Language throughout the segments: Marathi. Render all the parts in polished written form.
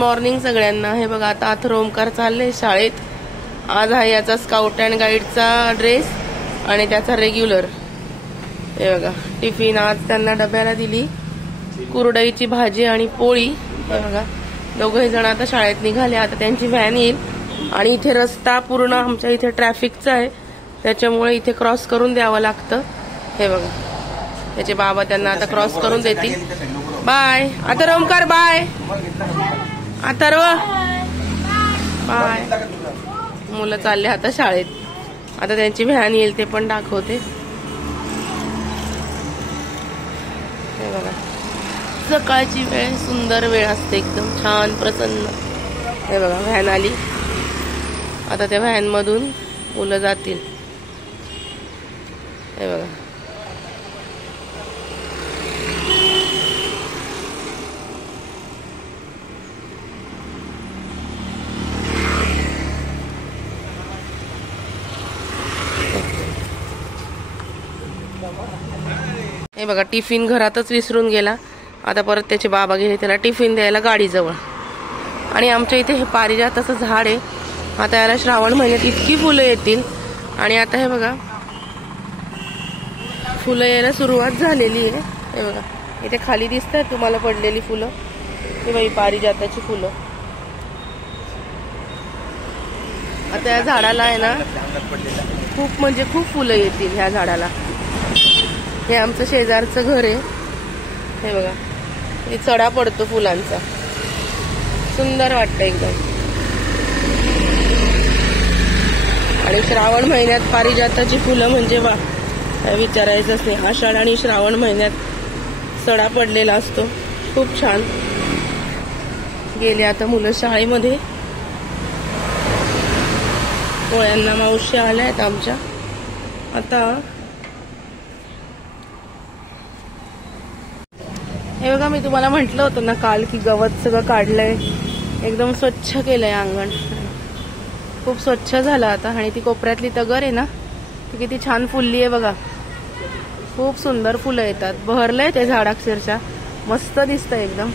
मॉर्निंग सगळ्यांना. हे बघा आता अथर्व ओमकार चालले शाळेत. आज आहे याचा स्काउट अँड गाईडचा ड्रेस आणि त्याचा रेग्युलर. हे बघा टिफिन आज त्यांना डब्याला दिली कुरडईची भाजी आणि पोळी. हे बघा दोघे जण आता शाळेत निघाले. आता त्यांची व्हॅन येईल आणि इथे रस्ता पूर्ण आमच्या इथे ट्रॅफिकचा आहे त्याच्यामुळे इथे क्रॉस करून द्यावं लागतं. हे बघा त्याचे बाबा त्यांना आता क्रॉस करून देतील. Bye Atharva Omkar. Bye Atharva. Bye. मुलं चालले आता शाळेत. आता त्यांची व्हॅन येईल ते पण दाखवते. हे बघा सकाळची वेळ सुंदर वेळ असते एकदम छान प्रसन्न. हे बघा व्हॅन आली. आता त्या व्हॅन मधून मुलं जातील. हे बघा हे बघा टिफिन घरातच विसरून गेला. आता परत त्याचे बाबा गेले त्याला टिफिन द्यायला गाडीजवळ. आणि आमच्या इथे हे पारिजाताचं झाड आहे. आता याला श्रावण महिन्यात इतकी फुलं येतील. आणि आता हे बघा फुलं यायला सुरुवात झालेली आहे. हे बघा इथे खाली दिसतात तुम्हाला पडलेली फुलं. हे बाई पारिजाताची फुलं. आता या झाडाला आहे ना खूप म्हणजे खूप फुलं येतील ह्या झाडाला. हे आमचं शेजारचं घर आहे. हे बघा हे चढा पडतो फुलांचा. सुंदर वाटतं एकदम. आणि श्रावण महिन्यात पारिजाताची फुलं म्हणजे वा काय विचारायचंच नाही. आषाढ आणि श्रावण महिन्यात चढा पडलेला असतो. खूप छान. गेले आता मुलं शाळेमध्ये. पोळ्यांना मावशी आल्या आहेत आमच्या. आता हे बघा मी तुम्हाला म्हटलं होतं ना काल की गवत सगळं काढलंय एकदम स्वच्छ केलंय अंगण. खूप स्वच्छ झालं आता. आणि ती कोपऱ्यातली तगर आहे ना ती किती छान फुलली आहे बघा. खूप सुंदर फुलं येतात. बहरलंय ते झाड अक्षरशः मस्त दिसतंय एकदम.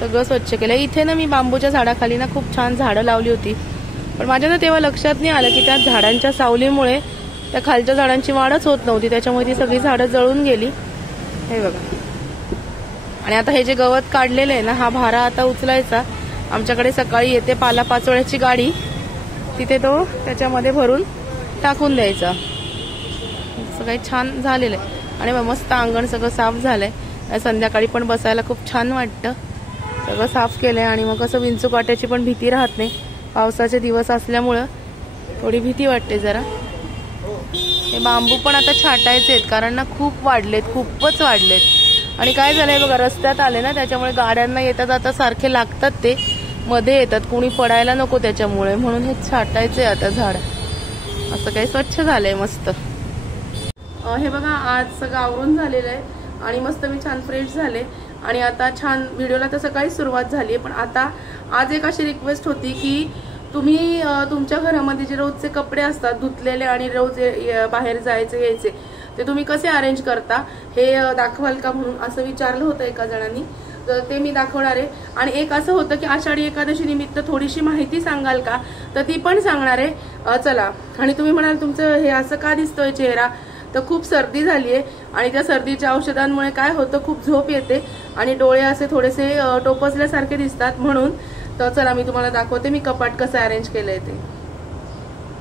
सगळं स्वच्छ केलंय. इथे ना मी बांबूच्या झाडाखाली ना खूप छान झाडं लावली होती पण माझ्या ना तेव्हा लक्षात नाही आलं की त्या झाडांच्या सावलीमुळे त्या खालच्या झाडांची वाढच होत नव्हती त्याच्यामुळे ती सगळी झाडं जळून गेली. हे बघा. आणि आता हे जे गवत काढलेलं आहे ना हा भारा आता उचलायचा. आमच्याकडे सकाळी येते पालापाचोळ्याची गाडी. तिथे तो त्याच्यामध्ये भरून टाकून द्यायचा. सगळं छान झालेलं आहे. आणि मस्त अंगण सगळं साफ झालंय. संध्याकाळी पण बसायला खूप छान वाटतं. सगळं साफ केलंय. आणि मग कसं विंचू काट्याची पण भीती राहत नाही. पावसाचे दिवस असल्यामुळं थोडी भीती वाटते जरा. हे बांबू पण आता छाटायचे आहेत कारण ना खूप वाढलेत. खूपच वाढलेत. आणि काय झालंय बघा रस्त्यात आले ना त्याच्यामुळे गाड्यांना येता जाता सारखे लागतात. ते मध्ये येतात कोणी पडायला नको त्याच्यामुळे. म्हणून हे छाटायचे आता झाड. असं काही स्वच्छ झालंय मस्त. हे बघा आज सगळं आवरून झालेलं आहे आणि मस्त मी छान फ्रेश झाले. आणि आता छान व्हिडिओला तर सकाळी सुरुवात झाली आहे. पण आता आज एक अशी रिक्वेस्ट होती की तुम्ही तुमच्या घरामध्ये जे रोजचे कपडे असतात धुतलेले आणि रोज बाहेर जायचे यायचे ते तुम्ही कसे अरेंज करता हे दाखवाल का म्हणून असं विचारलं होतं एका जणांनी. तर ते मी दाखवणार आहे. आणि एक असं होतं की आषाढी एकादशी निमित्त थोडीशी माहिती सांगाल का तर ती पण सांगणार आहे. चला. आणि तुम्ही म्हणाल तुमचं हे असं का दिसतोय चेहरा तर खूप सर्दी झाली आहे आणि त्या सर्दीच्या औषधांमुळे काय होतं खूप झोप येते आणि डोळे असे थोडेसे टोपसल्यासारखे दिसतात म्हणून. तर चला मी तुम्हाला दाखवते मी कपाट कसं अरेंज केलंय ते.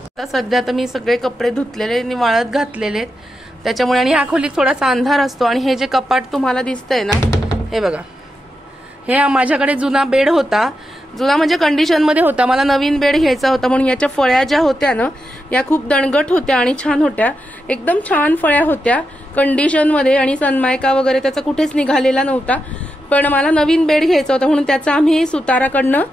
आता सध्या तर मी सगळे कपडे धुतलेले आणि वाळत घातलेले त्याच्यामुळे. आणि ह्या खोलीत थोडासा अंधार असतो. आणि हे जे कपाट तुम्हाला दिसतंय ना हे बघा हे माझ्याकडे जुना बेड होता. जुना म्हणजे कंडिशन मध्ये होता. मला नवीन बेड घ्यायचा होता म्हणून याच्या फळ्या ज्या होत्या ना या खूप दणगट होत्या आणि छान होत्या. एकदम छान फळ्या होत्या कंडिशन मध्ये. आणि सनमायका वगैरे त्याचा कुठेच निघालेला नव्हता. पण मला नवीन बेड घ्यायचा होता म्हणून त्याचा आम्ही सुताराकडनं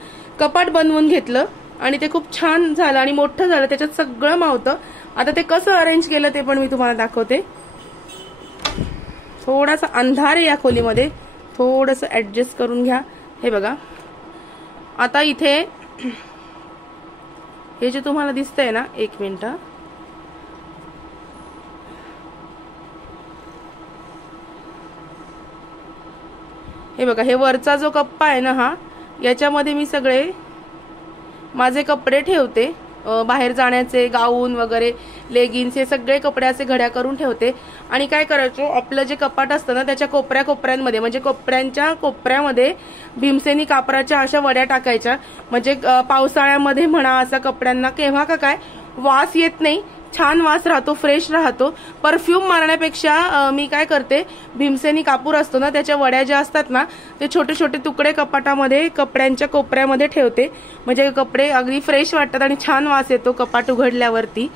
कपाट बनवून घेतलं. आणि ते खूप छान झालं आणि मोठं झालं. त्याच्यात सगळं मावतं. आता ते कसं अरेंज केलं ते पण मी तुम्हाला दाखवते. थोडासा अंधार आहे या खोलीमध्ये. थोडंसं ऍडजस्ट करून घ्या. हे बघा आता इथे हे जे तुम्हाला दिसतंय ना एक मिनिट. हे बघा हे वरचा जो कप्पा आहे ना हा याच्यामध्ये मी सगळे माझे कपडे ठेवते, बाहेर जाण्याचे गाऊन वगैरे, लेगिन्स, हे सगळे कपडे असे घड्या करून ठेवते. आणि काय करायचो, आपलं जे कपाट असतं ना त्याच्या कोपऱ्यामध्ये म्हणजे कपड्यांच्या कोपऱ्यामध्ये भीमसेनी कापराच्या अशा वड्या टाकायच्या. म्हणजे पावसाळ्यामध्ये म्हणा असा कपड्यांना केव्हा का काय वास येत नाही, छान वास राहतो, फ्रेश राहतो. परफ्यूम मारण्यापेक्षा मी काय करते, भीमसेनी कापूर असतो ना त्याच्या वड्या ज्या असतात ना ते छोटे छोटे तुकडे कपाटामध्ये कपड्यांच्या कोपऱ्यामध्ये ठेवते. म्हणजे कपडे अगदी फ्रेश वाटतात आणि छान वास येतो कपाट उघडल्यावरती.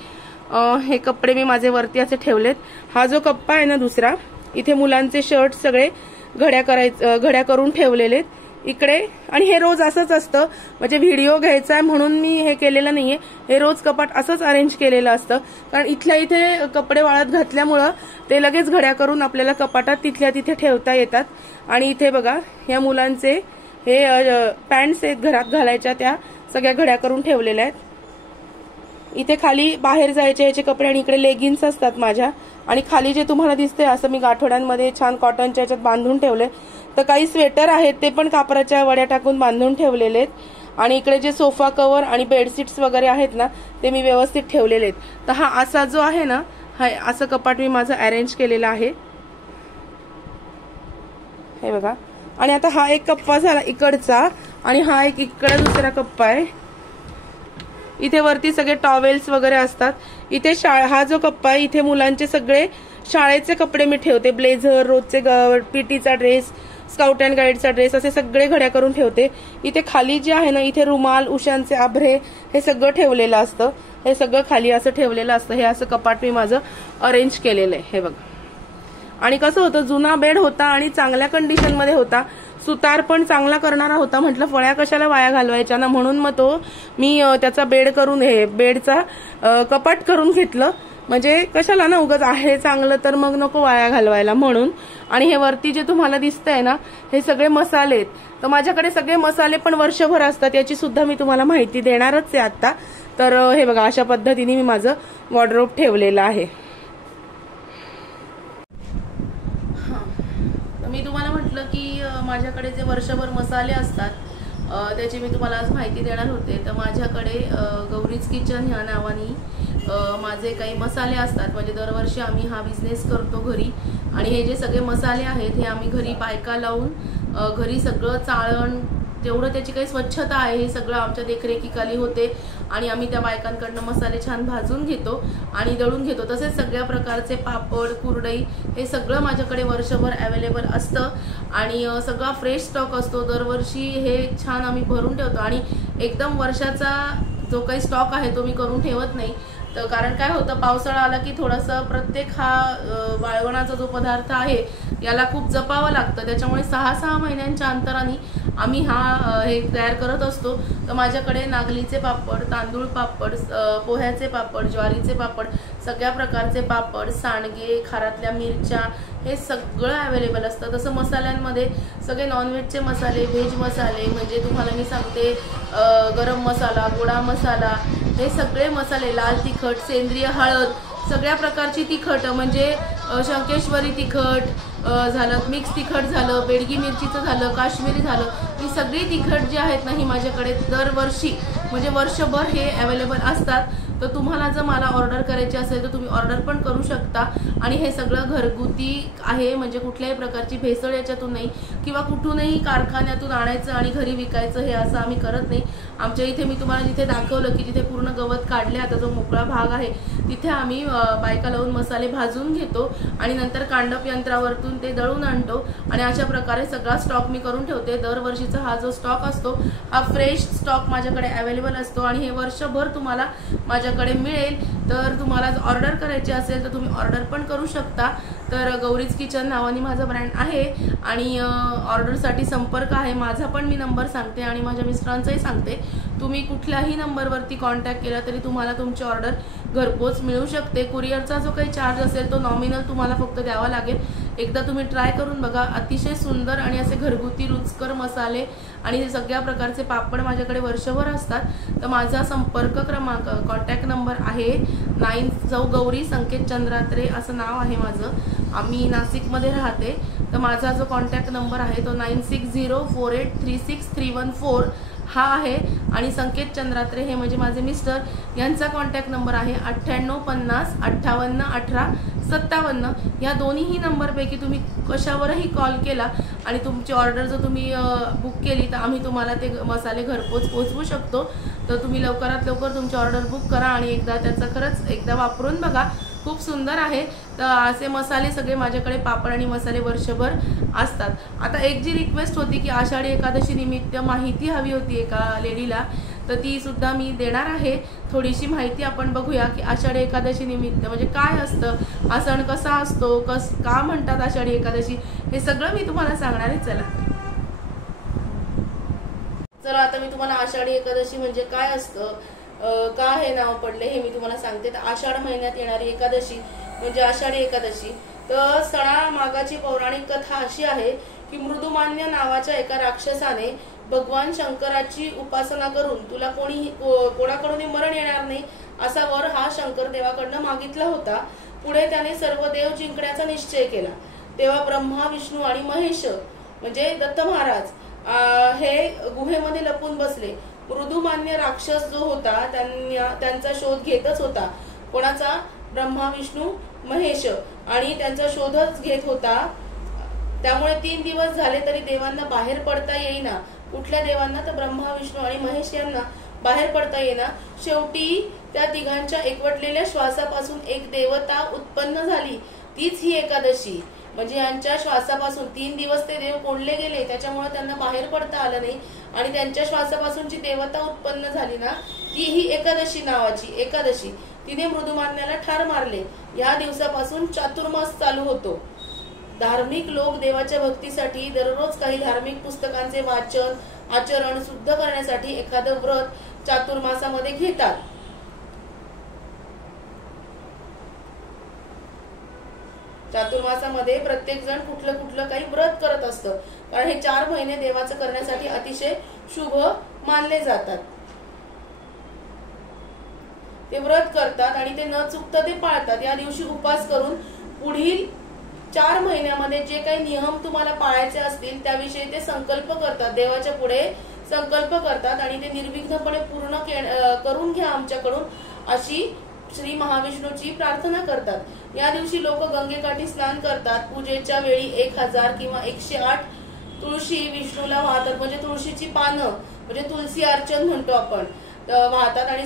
हे कपडे मी माझे वरती असे ठेवलेत. हा जो कप्पा आहे ना दुसरा, इथे मुलांचे शर्ट सगळे घड्या करून ठेवलेले इकडे. आणि हे रोज असंच असतं, म्हणजे व्हिडिओ घ्यायचा आहे म्हणून मी हे केलेलं नाहीये. हे रोज कपाट असंच अरेंज केलेलं असतं, कारण इथल्या इथे कपडे वाळत घातल्यामुळं ते लगेच घड्या करून आपल्याला कपाटात तिथल्या तिथे ठेवता येतात. आणि इथे बघा या मुलांचे हे पॅन्ट्स आहेत घरात घालायच्या, त्या सगळ्या घड्या करून ठेवलेल्या आहेत. इथे खाली बाहेर जायचे याचे कपडे आणि इकडे लेगिन्स असतात माझ्या. आणि खाली जे तुम्हाला दिसते असं मी गाठोड्यांमध्ये छान कॉटनच्या याच्यात बांधून ठेवले. तर काही स्वेटर आहेत ते पण कापराच्या वड्या टाकून बांधून ठेवलेले आहेत. आणि इकडे जे सोफा कव्हर आणि बेडशीट्स वगैरे आहेत ना ते मी व्यवस्थित ठेवलेले आहेत. तर हा असा जो आहे ना, हा असं कपाट मी माझं अरेंज केलेलं आहे, हे बघा. आणि आता हा एक कप्पा झाला इकडचा, आणि हा एक इकडे दुसरा कप्पा आहे. इथे वरती सगळे टॉवेल्स वगैरे असतात. इथे हा जो कप्पा आहे इथे मुलांचे सगळे शाळेचे कपडे मी ठेवते, ब्लेझर, रोजचे पीटीचा ड्रेस, स्काउट अँड गाईडचा ड्रेस, असे सगळे घड्या करून ठेवते. इथे खाली जे आहे ना इथे रुमाल, उशांचे आभरे, हे सगळं ठेवलेलं असतं. हे सगळं खाली असं ठेवलेलं असतं. हे असं कपाट मी माझं अरेंज केलेलं आहे, हे बघा. आणि कसं होतं, जुना बेड होता आणि चांगल्या कंडिशन मध्ये होता, सुतार पण चांगला करणारा होता. म्हटलं फळ्या कशाला वाया घालवायच्या ना, म्हणून मग तो मी त्याचा बेडचा कपाट करून घेतलं. म्हणजे कशाला ना, उगाच आहे चांगलं तर मग नको वाया घालवायला म्हणून. आणि हे वरती जे तुम्हाला दिसतंय ना हे सगळे मसाले आहेत. तर माझ्याकडे सगळे मसाले पण वर्षभर असतात, याची सुद्धा मी तुम्हाला माहिती देणारच आहे आता. तर हे बघा अशा पद्धतीने मी माझं वॉर्डरोब ठेवलेलं आहे. मी तुम्हाला म्हटलं की माझ्याकडे जे वर्षभर मसाले असतात त्याची मी तुम्हाला आज माहिती देणार होते. तर माझ्याकडे गौरीज किचन ह्या नावाने माझे काही मसाले असतात. म्हणजे दरवर्षी आम्ही हा बिझनेस करतो घरी. आणि हे जे सगळे मसाले आहेत हे आम्ही घरी बायका लावून घरी सगळं चाळण तेवढं त्याची काही स्वच्छता आहे हे सगळं आमच्या देखरेखीखाली होते. आणि आम्ही त्या बायकांकडनं मसाले छान भाजून घेतो आणि दळून घेतो. तसेच सगळ्या प्रकारचे पापड, कुरडई हे सगळं माझ्याकडे वर्षभर अवेलेबल असतं. आणि सगळा फ्रेश स्टॉक असतो. दरवर्षी हे छान आम्ही भरून ठेवतो. आणि एकदम वर्षाचा जो काही स्टॉक आहे तो मी करून ठेवत नाही. तर कारण काय होतं, पावसाळा आला की थोडासा प्रत्येक हा वाळवणाचा जो पदार्थ आहे याला खूप जपावं लागतं. त्याच्यामुळे 6-6 महिन्यांच्या अंतराने आम्ही हे तयार करत असतो. तर माझ्याकडे नागलीचे पापड, तांदूळ पापड, पोह्याचे पापड, ज्वारीचे पापड, सगळ्या प्रकारचे पापड, सांडगे, खारातल्या मिरच्या हे सगळं अवेलेबल असतं. तसं मसाल्यांमध्ये सगळे नॉनव्हेजचे मसाले, व्हेज मसाले, म्हणजे तुम्हाला मी सांगते गरम मसाला, गोडा मसाला, हे सगळे मसाले, लाल तिखट, सेंद्रिय हळद, सगळ्या प्रकारची तिखट, म्हणजे शंकेश्वरी तिखट झालं, मिक्स तिखट झालं, बेडगी मिरचीचं झालं, काश्मीरी झालं, ही सगळी तिखट जी आहेत ना ही माझ्याकडे दरवर्षी म्हणजे वर्षभर हे अवेलेबल असतात. तर तुम्हाला जर मला ऑर्डर करायची असेल तर तुम्ही ऑर्डर पण करू शकता. आणि हे सगळं घरगुती आहे, म्हणजे कुठल्याही प्रकारची भेसळ याच्यातून नाही किंवा कुठूनही कारखान्यातून आणायचं आणि घरी विकायचं हे असं आम्ही करत नाही. आमच्या इथे मी तुम्हाला जिथे दाखवलं की जिथे पूर्ण गवत काढले, आता जो मोकळा भाग आहे तिथे आम्ही बायका लावून मसाले भाजून घेतो आणि नंतर कांडप यंत्रावरतून ते दळून आणतो. आणि अशा प्रकारे सगळा स्टॉक मी करून ठेवते. दरवर्षीचा हा जो स्टॉक असतो हा फ्रेश स्टॉक माझ्याकडे अवेलेबल असतो आणि हे वर्षभर तुम्हाला माझ्याकडे मिळेल. तर तुम्हाला ऑर्डर करायची असेल तर तुम्ही ऑर्डर पण करू शकता. तर गौरीज किचन नावाने माझा ब्रँड आहे आणि ऑर्डरसाठी संपर्क आहे माझा, पण मी नंबर सांगते आणि माझ्या मिस्टरांचाही सांगते. तुम्ही कुठल्याही नंबरवरती कॉन्टॅक्ट केला तरी तुम्हाला तुमची ऑर्डर घरपोच मिळू शकते. कुरिअरचा जो काही चार्ज असेल तो नॉमिनल तुम्हाला फक्त द्यावा लागेल. एकदा तुम्ही ट्राय करून बघा. अतिशय सुंदर आणि असे घरगुती रुचकर मसाले आणि सगळ्या प्रकारचे पापड माझ्याकडे वर्षभर असतात. तर माझा संपर्क क्रमांक, कॉन्टॅक्ट नंबर आहे 9 गौरी संकेत चंद्रात्रे असं नाव आहे माझं. आम्ही नाशिकमध्ये राहते, तर माझा जो कॉन्टॅक्ट नंबर आहे तो 9604836314 हा आहे. आणि संकेत चंद्रात्रे हे म्हणजे माझे मिस्टर, यांचा कॉन्टॅक्ट नंबर आहे 9850581857. या दोन्हीही नंबरपैकी तुम्ही कशावरही कॉल केला आणि तुमची ऑर्डर जर तुम्ही बुक केली तर आम्ही तुम्हाला ते मसाले घरपोच पोचवू शकतो. तर तुम्ही लवकरात लवकर तुमची ऑर्डर बुक करा आणि एकदा त्याचा खरंच एकदा वापरून बघा, खूप सुंदर आहे. तर असे मसाले सगळे माझ्याकडे पापड आणि मसाले वर्षभर असतात. आता एक जी रिक्वेस्ट होती की आषाढी एकादशी निमित्त माहिती हवी होती एका लेडीला, तर ती सुद्धा मी देणार आहे. थोडीशी माहिती आपण बघूया की आषाढी एकादशी निमित्त म्हणजे काय असतं, हा सण कसा असतो, का म्हणतात आषाढी एकादशी, हे सगळं मी तुम्हाला सांगणार आहे. चला आता मी तुम्हाला आषाढी एकादशी म्हणजे काय असतं, का हे नाव पडले हे मी तुम्हाला सांगते. तर आषाढ महिन्यात येणारी एकादशी म्हणजे आषाढी एकादशी. तर सणामागाची पौराणिक कथा अशी आहे की मृदुमान्य नावाच्या एका राक्षसाने भगवान शंकराची उपासना करून तुला कोणाकडून मरण येणार नाही असा वर हा शंकर देवाकडनं मागितला होता. पुढे त्याने सर्व देव जिंकण्याचा निश्चय केला. तेव्हा ब्रह्मा, विष्णू आणि महेश म्हणजे दत्त महाराज हे गुहेमध्ये लपून बसले. मृदुमान्य राक्षस जो होता त्यांचा शोध घेतच होता. कोणाचा? ब्रह्मा, विष्णू, महेश, आणि त्यांचा शोधच घेत होता. त्यामुळे 3 दिवस झाले तरी देवांना बाहेर पडता येईना. कुठल्या देवांना? तर ब्रह्मा, विष्णू आणि महेश यांना बाहेर पडता येईना. शेवटी त्या तिघांच्या एकवटलेल्या श्वासापासून एक देवता उत्पन्न झाली. तीच ही एकादशी. म्हणजे यांच्या श्वासापासून 3 दिवस ते देव कोंडले गेले, त्याच्यामुळे त्यांना बाहेर पडता आलं नाही. आणि त्यांच्या श्वासापासून जी देवता उत्पन्न झाली ना, ती ही एकादशी नावाची एकादशी. तिने मृदुमान्याला ठार मारले. या दिवसापासून चातुर्मास चालू होतो. धार्मिक लोक देवाच्या भक्तीसाठी दररोज काही धार्मिक पुस्तकांचे वाचन आचरण शुद्ध करण्यासाठी एखादं व्रत चातुर्मासामध्ये घेतात. चातुर्मासामध्ये प्रत्येक जण कुठलं काही व्रत करत असतं, कारण हे 4 महिने देवाचं करण्यासाठी अतिशय शुभ मानले जातात. ते व्रत करतात आणि ते न चुकता ते पाळतात. या दिवशी उपवास करून पुढील 4 महिन्यामध्ये जे काही नियम तुम्हाला पाळायचे असतील त्याविषयी ते संकल्प करतात, देवाच्या पुढे संकल्प करतात आणि ते निर्विघ्नपणे पूर्ण करून घ्या आमच्याकडून अशी श्री महाविष्णूची प्रार्थना करतात. या दिवशी लोक गंगेकाठी स्नान करतात. पूजेच्या वेळी 1000 किंवा 108 तुळशी विष्णूला वाहतात. म्हणजे तुळशीची पानं म्हणजे तुलसी अर्चन म्हणतो आपण, वाहतात आणि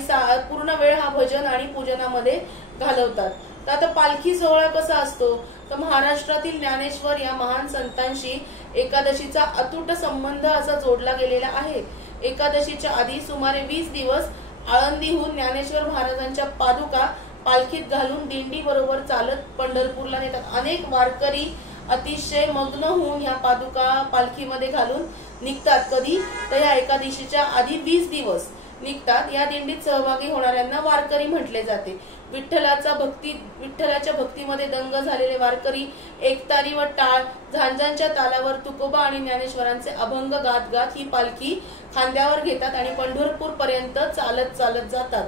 पूर्ण वेळ हा भजन आणि पूजनामध्ये घालवतात. तर आता पालखी सोहळा कसा असतो, तर महाराष्ट्रातील ज्ञानेश्वर या महान संतांशी एकादशीचा अतूट संबंध असा जोडला गेलेला आहे. एकादशीच्या आधी सुमारे 20 दिवस आळंदीहून ज्ञानेश्वर महाराजांच्या पादुका पालखीत घालून दिंडी बरोबर चालत पंढरपूरला नेतात. अनेक वारकरी अतिशय मग्न होऊन ह्या पादुका पालखीमध्ये घालून निघतात. कधी? तर या एकादशीच्या आधी 20 दिवस निघतात. या दिंडीत सहभागी होणाऱ्यांना वारकरी म्हटले जाते. विठ्ठलाच्या भक्तीमध्ये दंग झालेले वारकरी एकतारी व टाळ झांजांच्या तालावर तुकोबा आणि ज्ञानेश्वरांचे अभंग गात गात ही पालखी खांद्यावर घेतात आणि पंढरपूर पर्यंत चालत जातात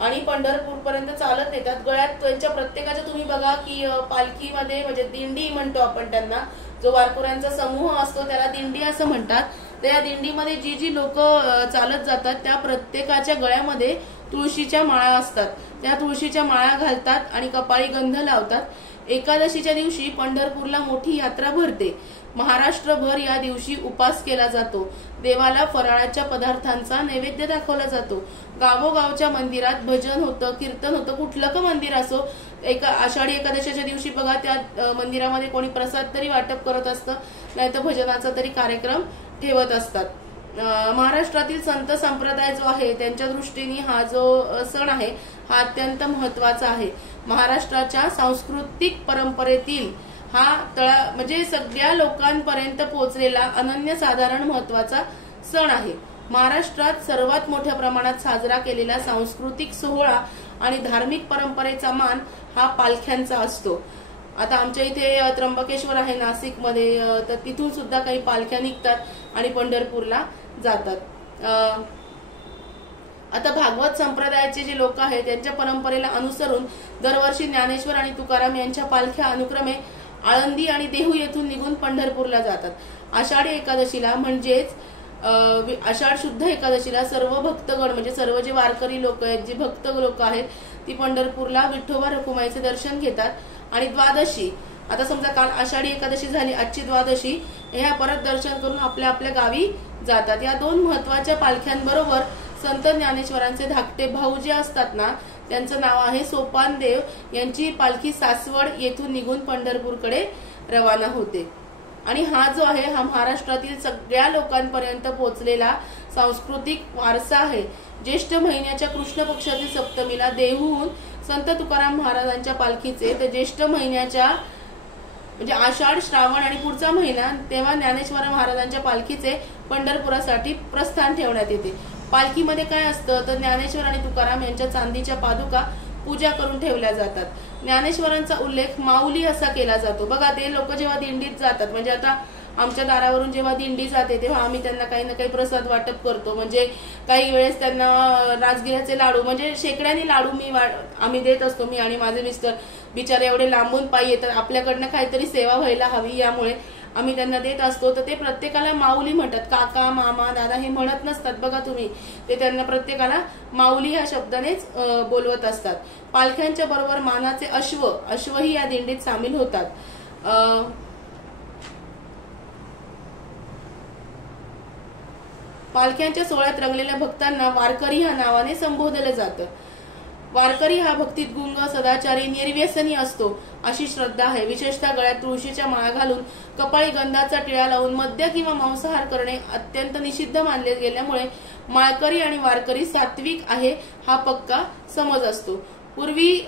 आणि पंढरपूर पर्यंत चालत नेतात. गळ्यात त्यांच्या प्रत्येकाच्या तुम्ही बघा की पालखीमध्ये म्हणजे दिंडी म्हणतो आपण त्यांना, जो वारकऱ्यांचा समूह असतो त्याला दिंडी असं म्हणतात. तर या दिंडीमध्ये जी लोक चालत जातात त्या प्रत्येकाच्या गळ्यामध्ये तुळशीच्या माळा असतात. त्या तुळशीच्या माळा घालतात आणि कपाळी गंध लावतात. एकादशीच्या दिवशी पंढरपूरला मोठी यात्रा भरते. महाराष्ट्रभर या दिवशी उपास केला जातो. देवाला फराळाच्या पदार्थांचा नैवेद्य दाखवला जातो. गावोगावच्या मंदिरात भजन होतं, कीर्तन होतं. कुठलं का मंदिर असो, आषाढी एकादशीच्या दिवशी बघा त्या मंदिरामध्ये कोणी प्रसाद तरी वाटप करत असतं, नाहीतर भजनाचा तरी कार्यक्रम ठेवत असतात. महाराष्ट्रातील संत संप्रदाय जो आहे त्यांच्या दृष्टीने हा जो सण आहे हा अत्यंत महत्वाचा आहे. महाराष्ट्राच्या सांस्कृतिक परंपरेतील हा म्हणजे सगळ्या लोकांपर्यंत पोहोचलेला अनन्यसाधारण महत्वाचा सण आहे. महाराष्ट्रात सर्वात मोठ्या प्रमाणात साजरा केलेला सांस्कृतिक सोहळा आणि धार्मिक परंपरेचा मान हा पालख्यांचा असतो. आता आमच्या इथे त्र्यंबकेश्वर आहे नाशिकमध्ये, तर तिथून सुद्धा काही पालख्या निघतात आणि पंढरपूरला जातात. आता भागवत संप्रदायाचे जे लोक आहेत त्यांच्या परंपरेला अनुसरून दरवर्षी ज्ञानेश्वर आणि तुकाराम यांच्या पालख्या अनुक्रमे आळंदी आणि देहू येथून निघून पंढरपूरला जातात. आषाढी एकादशीला म्हणजेच आषाढ शुद्ध एकादशीला सर्व भक्तगण म्हणजे सर्व जे वारकरी लोक आहेत, जे भक्त लोक आहेत, ती पंढरपूरला विठोबा रखुमाईचे दर्शन घेतात. आणि द्वादशी, आता समजा काल आषाढी एकादशी झाली, आजची द्वादशी, ह्या परत दर्शन करून आपल्या आपल्या गावी जातात. या दोन महत्वाच्या पालख्यांबरोबर संत ज्ञानेश्वरांचे धाकटे भाऊ जे असतात ना, त्यांचं नाव आहे सोपानदेव, यांची पालखी सासवड येथून निघून पंढरपूरकडे रवाना होते. आणि हा जो आहे हा महाराष्ट्रातील सगळ्या लोकांपर्यंत पोहोचलेला सांस्कृतिक वारसा आहे. ज्येष्ठ महिन्याच्या कृष्ण पक्षातील सप्तमीला देहूहून संत तुकाराम महाराजांच्या पालखीचे, तर ज्येष्ठ महिन्याच्या म्हणजे आषाढ, श्रावण आणि पुढचा महिना तेव्हा ज्ञानेश्वर महाराजांच्या पालखीचे पंढरपुरासाठी प्रस्थान ठेवण्यात येते. पालखीमध्ये काय असतं तर ज्ञानेश्वर आणि तुकाराम यांच्या चांदीच्या पादुका पूजा करून ठेवल्या जातात. ज्ञानेश्वरांचा उल्लेख माऊली असा केला जातो. बघा, ते लोक जेव्हा दिंडीत जातात, म्हणजे आता आमच्या दारावरून जेव्हा दिंडी जाते तेव्हा आम्ही त्यांना काही ना काही प्रसाद वाटप करतो. म्हणजे काही वेळेस त्यांना राजगिऱ्याचे लाडू, म्हणजे शेकड्याने लाडू आम्ही देत असतो. मी आणि माझे मिस्टर बिचारे एवढे लांबून पायी येतात, आपल्याकडनं काहीतरी सेवा व्हायला हवी, यामुळे आम्ही त्यांना देत असतो. तर ते प्रत्येकाला माऊली म्हणतात. काका, मामा, दादा हे म्हणत नसतात बघा तुम्ही, ते त्यांना प्रत्येकाला माऊली ह्या शब्दानेच बोलवत असतात. पालख्यांच्या बरोबर मानाचे अश्वही या दिंडीत सामील होतात. पालख्यांच्या सोहळ्यात रंगलेल्या भक्तांना वारकरी ह्या नावाने संबोधलं जातं. वारकरी हा भक्तीत गुंग, सदाचारी, निर्व्यसनी असतो अशी श्रद्धा आहे. विशेषतः गळ्यात तुळशीच्या माळा घालून कपाळी गंधाचा टिळा लावून मद्य किंवा मांसाहार करणे अत्यंत निषिद्ध मानले गेल्यामुळे माळकरी आणि वारकरी सात्विक आहे हा पक्का समज असतो. पूर्वी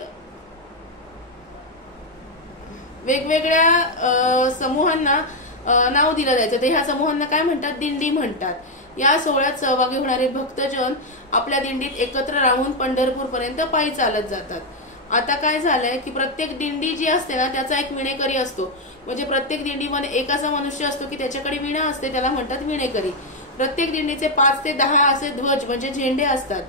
वेगवेगळ्या समूहांना नाव दिलं जायचं, तर ह्या समूहांना काय म्हणतात, दिंडी म्हणतात. या सोहळ्यात सहभागी होणारे भक्तजन आपल्या दिंडीत एकत्र राहून पंढरपूर पर्यंत पायी चालत जातात. आता काय झालंय की प्रत्येक दिंडी जी असते ना त्याचा एक विणेकरी असतो. म्हणजे प्रत्येक दिंडीमध्ये एक असा मनुष्य असतो की त्याच्याकडे विणा असते, त्याला म्हणतात विणेकरी. प्रत्येक दिंडीचे 5 ते 10 असे ध्वज म्हणजे झेंडे असतात.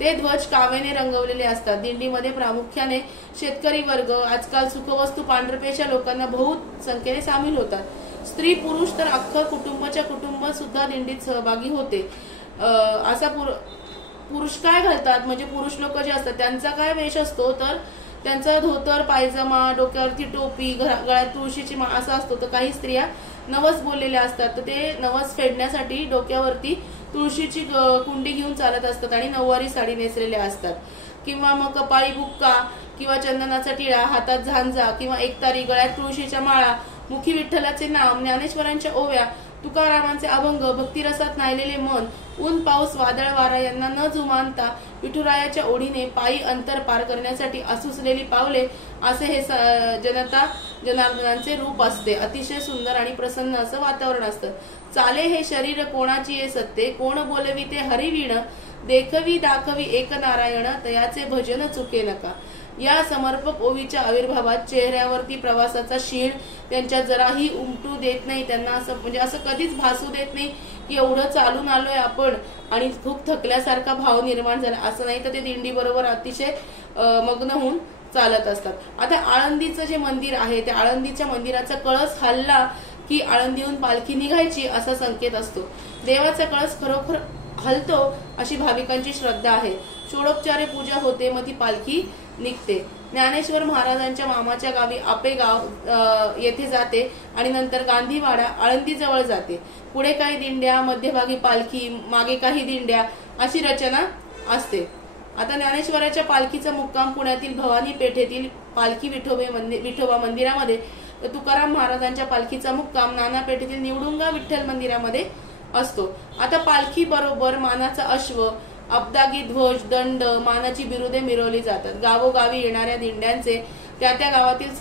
ते ध्वज कावेने रंगवलेले असतात. दिंडीमध्ये प्रामुख्याने शेतकरी वर्ग, आजकाल सुखवस्तू पांढरपेशा लोकांना बहुत संख्येने सामील होतात. स्त्री पुरुष तर अख्खं कुटुंबाच्या कुटुंब सुद्धा दिंडीत सहभागी होते. असा पुरुष काय घालतात, म्हणजे पुरुष लोक जे असतात त्यांचा काय वेश असतो तर त्यांचा धोतर, पायजमा, डोक्यावरती टोपी, गळ्यात तुळशीची माळ असा असतो. तर काही स्त्रिया नवस बोललेल्या असतात, तर ते नवस फेडण्यासाठी डोक्यावरती तुळशीची कुंडी घेऊन चालत असतात आणि नऊवारी साडी नेसलेल्या असतात. किंवा मग कपाळी बुक्का किंवा चंदनाचा टिळा, हातात झांजा किंवा एकतारी, गळ्यात तुळशीच्या माळा, मुखी विठ्ठलाचे नाम, ज्ञानेश्वरांच्या ओव्या, तुकारामांचे अभंग, भक्तिरसात नायलेले मन, ऊन पाऊस वादळ वारा यांना न जुमानता विठुरायाच्या ओढीने पायी अंतर पार करण्यासाठी असुसलेली पावले असे हे जनता जनार्दनांचे रूप असते. अतिशय सुंदर आणि प्रसन्न असं वातावरण असतं. चाले हे शरीर कोणाची ये सत्ते, कोण बोलवी ते हरिवीण, देखवी दाखवी एक नारायण, तयाचे भजन चुके नका. या समर्पक ओवीच्या आविर्भावात चेहऱ्यावरती प्रवासाचा शीण त्यांच्या जराही उमटू देत नाही. त्यांना असं म्हणजे असं कधीच भासू देत नाही की एवढं चालून आलोय आपण आणि खूप थकल्यासारखा भाव निर्माण झाला, असं नाही. तर ते दिंडी बरोबर अतिशय मग्न होऊन चालत असतात. आता आळंदीचं जे मंदिर आहे त्या आळंदीच्या मंदिराचा कळस हलला की आळंदीहून पालखी निघायची असा संकेत असतो. देवाचा कळस खरोखर हलतो अशी भाविकांची श्रद्धा आहे. षोडोपचारे पूजा होते, मग ती पालखी निघते. ज्ञानेश्वर महाराजांच्या मामाच्या गावी आपेगाव येथे जाते आणि नंतर गांधीवाडा आळंदी जवळ जाते. पुढे काही दिंड्या, मध्यभागी पालखी, मागे काही दिंड्या अशी रचना असते. आता ज्ञानेश्वराच्या पालखीचा मुक्काम पुण्यातील भवानी पेठेतील पालखी विठोबा मंदिरामध्ये, तर तुकाराम महाराजांच्या पालखीचा मुक्काम नाना पेठेतील निवडुंगा विठ्ठल मंदिरामध्ये असतो. आता पालखी बरोबर मानाचा अश्व, अब्दागी ध्वज, दंड, मानाची बिरुदे मिरवली जातात. गावोगावी येणाऱ्या दिंड्यांचे त्या गावातील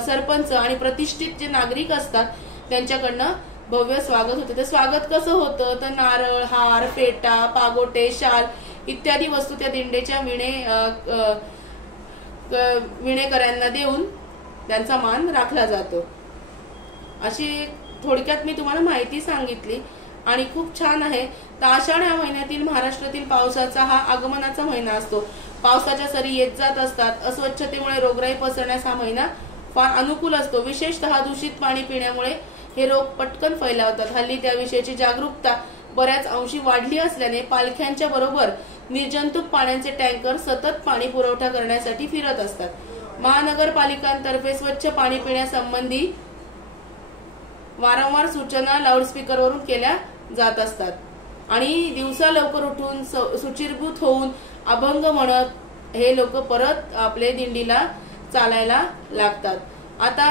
सरपंच आणि प्रतिष्ठित जे नागरिक असतात त्यांच्याकडनं भव्य स्वागत होते. ते स्वागत कसं होतं तर नारळ, हार, फेटा, पागोटे, शाल इत्यादी वस्तू त्या दिंडेच्या विणेकऱ्यांना देऊन त्यांचा मान राखला जातो. अशी थोडक्यात मी तुम्हाला माहिती सांगितली. आणि खूप छान आहे। तर आषाढ या महिन्यातील महाराष्ट्रातील पावसाचा हा आगमनाचा महिना असतो। पावसाच्या सरी येत जात असतात। अस्वच्छतेमुळे रोगराई पसरण्यास हा महिना फार अनुकूल असतो। विशेषतः दूषित पाणी पिण्यामुळे हे रोग पटकन फैलावतात। हल्ली त्याविषयीची जागरूकता बऱ्याच अंशी वाढली असल्याने पालख्यांच्या बरोबर निर्जंतुक पाण्याचे टँकर सतत पाणी पुरवठा करण्यासाठी फिरत असतात। महानगरपालिकांतर्फे स्वच्छ पाणी पिण्यासंबंधी वारंवार सूचना लाऊडस्पीकरवरून केल्या जात असतात आणि दिवसा लवकर उठून सुचिरभूत होऊन अभंग म्हणत हे लोक परत आपले दिंडीला चालायला लागतात। आता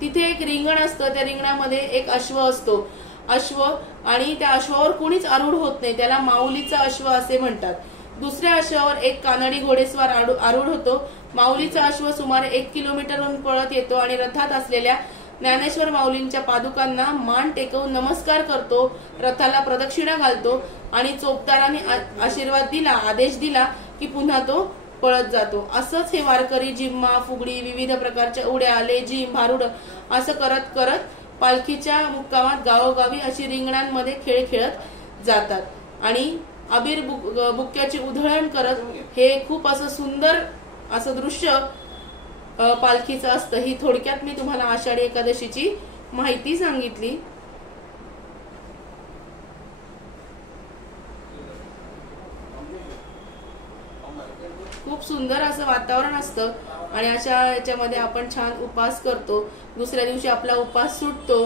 तिथे एक रिंगण असतं, त्या रिंगणामध्ये एक अश्व असतो, अश्व, आणि त्या अश्वावर कोणीच आरूढ होत नाही, त्याला माऊलीचा अश्व असे म्हणतात। दुसऱ्या अश्वावर एक कानडी घोडेस्वार आरूढ होतो। माऊलीचा अश्व सुमारे 1 किलोमीटरहून पळत येतो आणि रथात असलेल्या ज्ञानेश्वर माऊलींच्या पादुकांना मान टेकवून नमस्कार करतो, रथाला प्रदक्षिणा घालतो आणि चोपदाराने आशीर्वाद दिला, आदेश दिला की पुन्हा तो पळत जातो। असंच हे वारकरी जिम्मा, फुगडी, विविध प्रकारच्या उड्या, लेझीम, भारुड असं करत करत पालखीच्या मुक्कामात गावोगावी अशी रिंगणांमध्ये खेळ खेळत जातात आणि अबीर बुक्क्याची उधळण करत हे खूप असं सुंदर असं दृश्य पालखीचं असतं। ही थोडक्यात मी तुम्हाला आषाढी एकादशीची माहिती सांगितली। खूप सुंदर असं वातावरण असतं आणि अशा याच्यामध्ये आपण छान उपास करतो। दुसऱ्या दिवशी आपला उपास सुटतो।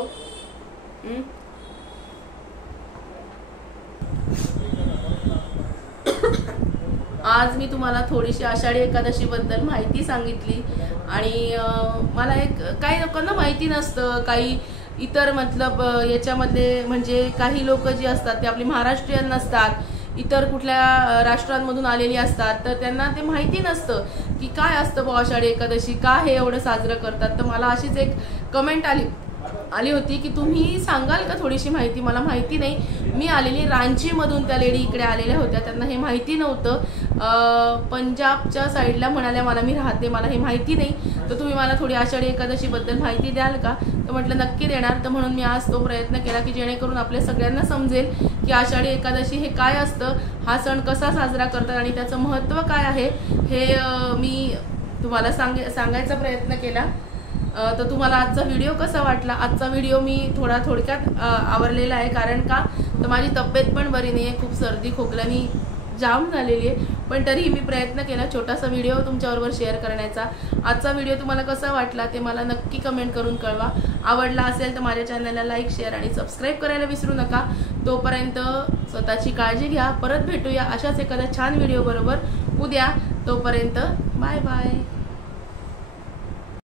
आज मी तुम्हाला थोडीशी आषाढी एकादशी बद्दल माहिती सांगितली आणि मला एक काही लोकांना माहिती नसतं, काही इतर मतलब याच्यामध्ये म्हणजे काही लोक जी असतात ते आपली महाराष्ट्रीयन नसतात, इतर कुठल्या राष्ट्रांमधून आलेली असतात, तर त्यांना ते माहिती नसतं की काय असतं आषाढी एकादशी, का हे एवढं साजरं करतात। तर मला अशीच एक कमेंट आली होती की तुम्ही सांगाल का थोडीशी माहिती, मला माहिती नाही। मी आलेली रांची मधून, त्या लेडी इकडे आलेल्या होत्या, त्यांना हे माहिती नव्हतं। पंजाबच्या साईडला म्हणाल्या मला मी राहते, मला हे माहिती नाही, तर तुम्ही मला थोडी आषाढी एकादशी बद्दल माहिती द्याल का? तर म्हटलं नक्की देणार। तर म्हणून मी आज तो प्रयत्न केला की जेणेकरून आपल्या सगळ्यांना समजेल की आषाढी एकादशी हे काय असतं, हा सण कसा साजरा करतात आणि त्याचं महत्त्व काय आहे हे मी तुम्हाला सांगायचा प्रयत्न केला। तर तुम्हाला आजचा व्हिडिओ कसा वाटला? आजचा व्हिडिओ मी थोडक्यात आवरलेला आहे, कारण का तर माझी तब्येत पण बरी नाही आहे, खूप सर्दी खोकला मी जाम झालेली आहे, पण तरीही मी प्रयत्न केला छोटासा व्हिडिओ तुमच्याबरोबर शेअर करण्याचा। आजचा व्हिडिओ तुम्हाला कसा वाटला ते मला नक्की कमेंट करून कळवा। आवडला असेल तर माझ्या चॅनलला लाईक, शेअर आणि सबस्क्राईब करायला विसरू नका। तोपर्यंत स्वतःची काळजी घ्या। परत भेटूया अशाच एखाद्या छान व्हिडिओ बरोबर उद्या। तोपर्यंत बाय बाय।